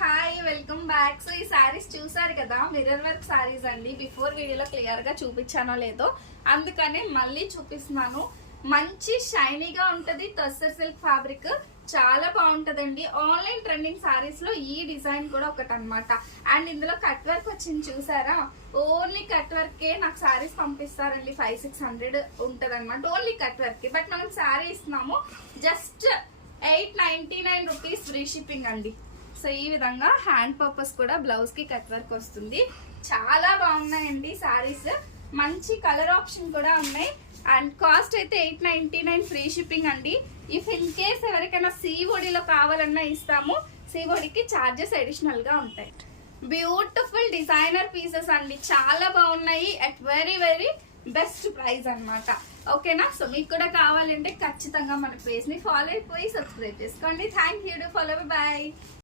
Hi welcome back. So ఈ సారీస్ చూసారు కదా, మిర్రర్ వర్క్ సారీస్ అండి. బిఫోర్ వీడియోలో క్లియర్ గా చూపించానో లేదో అందుకనే మళ్ళీ చూపిస్తున్నాను. మంచి షైనీగా ఉంటది, టస్సర్ సిల్క్ ఫ్యాబ్రిక్ చాలా బాగుంటదండి. ఆన్లైన్ ట్రెండింగ్ సారీస్ లో ఈ డిజైన్ కూడా ఒకటి అనమాట. అండ్ ఇందులో కట్ వర్క్ వచ్చింది చూసారా, ఓన్లీ కట్ వర్క్ కే నాకు సారీస్ పంపిస్తారండి. 500-600 ఉంటది అనమాట ఓన్లీ కట్ వర్క్ కి. బట్ మనం సారీ ఇస్తున్నాము జస్ట్ 899 రూపీస్ ఫ్రీ షిప్పింగ్ అండి. సో ఈ విధంగా హ్యాండ్ పర్పస్ కూడా బ్లౌజ్ కి కట్ వర్క్ వస్తుంది. చాలా బాగున్నాయండి సారీస్, మంచి కలర్ ఆప్షన్ కూడా ఉన్నాయి. అండ్ కాస్ట్ అయితే 899 ఫ్రీ షిప్పింగ్ అండి. ఇఫ్ ఇన్ కేస్ ఎవరికైనా సిఓడిలో కావాలన్నా ఇస్తాము, సిఓడికి చార్జెస్ అడిషనల్ గా ఉంటాయి. బ్యూటిఫుల్ డిజైనర్ పీసెస్ అండి, చాలా బాగున్నాయి at very very best price అన్నమాట. ఓకేనా? సో మీకు కూడా కావాలంటే ఖచ్చితంగా మన పేజ్ ని ఫాలో అయిపోయి సబ్స్క్రైబ్ చేసుకోండి. Thank you. ఫాలో. బై.